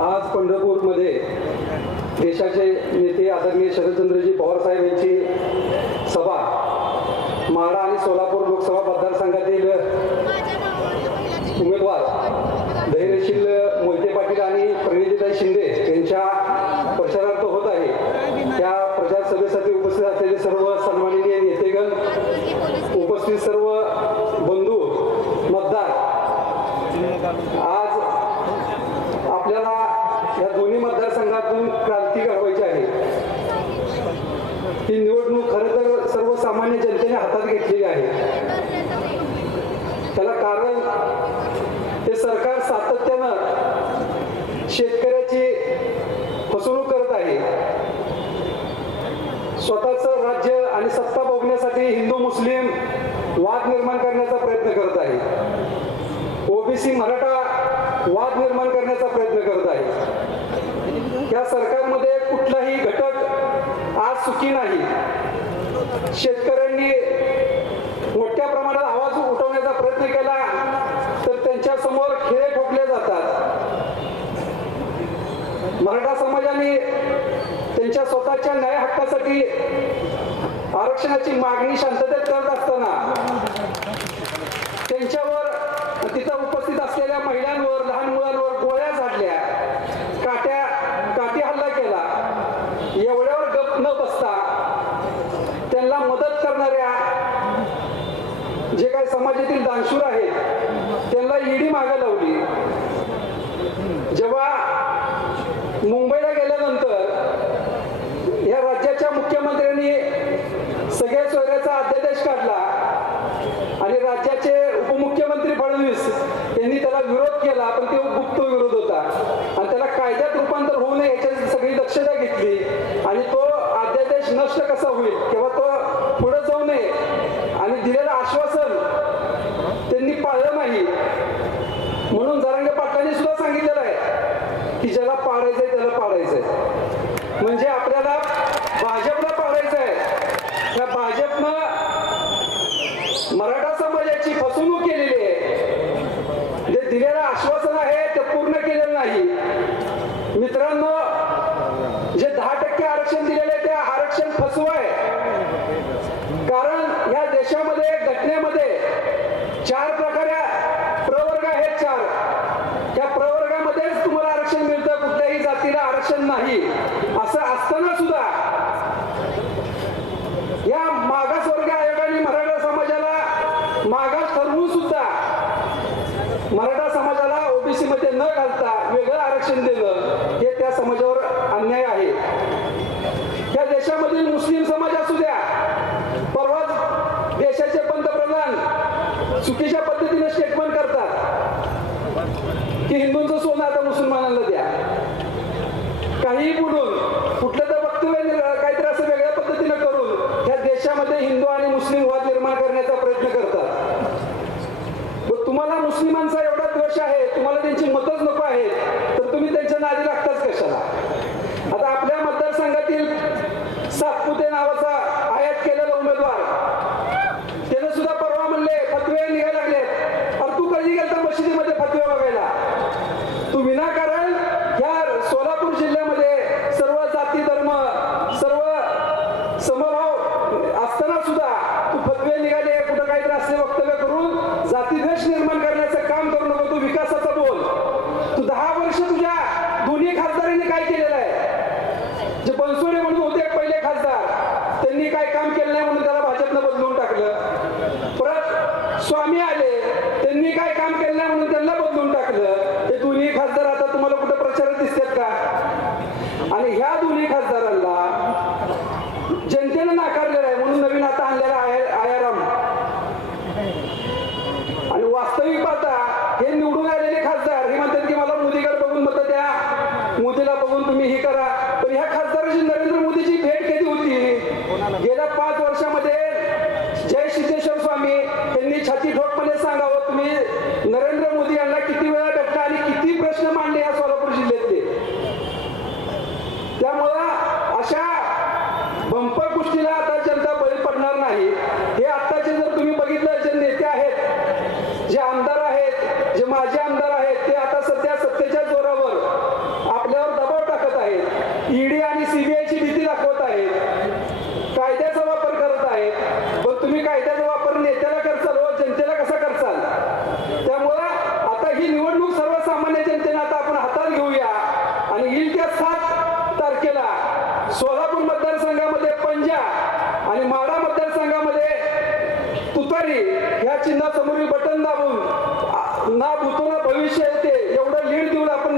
आज पंढरपूरमध्ये देशाचे नेते आदरणीय शरदचंद्रजी पवार साहेब यांची सभा. माढा आणि सोलापूर लोकसभा मतदारसंघातील उमेदवार धैर्यशील मोहिते पाटील आणि प्रणितीताई शिंदे यांच्या प्रचारार्थ होत आहे. त्या प्रचार सभेसाठी उपस्थित असलेले सर्व सन्माननीय नेतेगण उपस्थित सर्व बंधू मतदार आज आपल्याला या दोन्ही मतदारसंघातून क्रांती घडवायची आहे. ही निवडणूक खरं तर सर्वसामान्य जनतेने हातात घेतलेली आहे. त्याला कारण ते सरकार सातत्यानं शेतकऱ्याची फसवणूक करत आहे. स्वतःचं राज्य आणि सत्ता बघण्यासाठी हिंदू मुस्लिम वाद निर्माण करण्याचा प्रयत्न करत आहे. ओबीसी मराठा वाद निर्माण करण्याचा प्रयत्न करत आहे. या सरकारमध्ये कुठलाही घटक आज सुखी नाही. शेतकऱ्यांनी मोठ्या प्रमाणात आवाज उठवण्याचा प्रयत्न केला तर त्यांच्यासमोर खेळे ठोकले जातात. मराठा समाजाने त्यांच्या स्वतःच्या न्याय हक्कासाठी आरक्षणाची मागणी शांततेत करत समाजातील दानशूर आहेत त्यांना ईडी मागे लावली. जेव्हा मुंबईला गेल्यानंतर या राज्याच्या मुख्यमंत्र्यांनी सगळ्या सोयऱ्याचा अध्यादेश काढला आणि राज्याचे उपमुख्यमंत्री फडणवीस यांनी त्याला विरोध केला पण तो गुप्त विरोध होता. आणि त्याला कायद्यात रूपांतर होऊ नये याची सगळी दक्षता घेतली आणि तो अध्यादेश नष्ट कसा होईल किंवा तो पुढे जाऊ नये आणि दिलेलं आश्वासन त्यांनी पाळलं नाही म्हणून जरांगे पाटलांनी सुद्धा सांगितलेलं आहे की ज्याला पाडायचंय त्याला पाडायचंय म्हणजे आपल्याला भाजपला पाडायचं आहे त्या भाजपनं मराठा समाजाची फसवणूक केलेली आहे. जे दिलेलं आश्वासन आहे ते पूर्ण केलेलं नाही. मित्रांनो जे दहा टक्के आरक्षण दिलेलं आहे ते आरक्षण फसवं आहे. कारण या देशामध्ये आरक्षण नाही असं असताना सुद्धा या मागासवर्ग आयोगाने मराठा समाजाला मागास ठरवून सुद्धा मराठा समाजाला ओबीसी मध्ये न घालता वेगळं आरक्षण देणं हे त्या समाजावर अन्याय आहे. या देशामधील मुस्लिम समाज असू द्या परवाच देशाचे पंतप्रधान चुकीच्या aí caímos जे बनसोडे म्हणून होते पहिले खासदार त्यांनी काय काम केलं नाही म्हणून त्याला भाजपनं बदलून टाकलं. परत स्वामी आले त्यांनी काय काम केलं नाही म्हणून त्यांना बदलून टाकलं. हे दोन्ही खासदार आता तुम्हाला कुठं प्रचारात दिसतात का? आणि ह्या दोन्ही खासदारांना जनतेनं नाकारलेलं आहे म्हणून नवीन आता आणलेला आहे आयाराम आणि वास्तविक पाहता हे निवडून आलेले खासदार हे म्हणतात की मला मोदीकडे बघून मत द्या मोदीला बघून तुम्ही हे करा. पण ह्या खासदाराची नरेंद्र मोदीची भेट कधी होती? गेल्या पाच वर्षामध्ये जय सिद्धेश्वर स्वामी यांनी छाती ठोकपणे सांगावं. तुम्ही निवडणूक सर्वसामान्य जनतेने आता आपण हातात घेऊया. आणि येईल त्या सात तारखेला सोलापूर मतदारसंघामध्ये पंजा आणि माडा मतदारसंघामध्ये तुतारी ह्या चिन्हासमोरील बटन दाबून ना भूतो ना भविष्य येते एवढं लीड देऊन आपण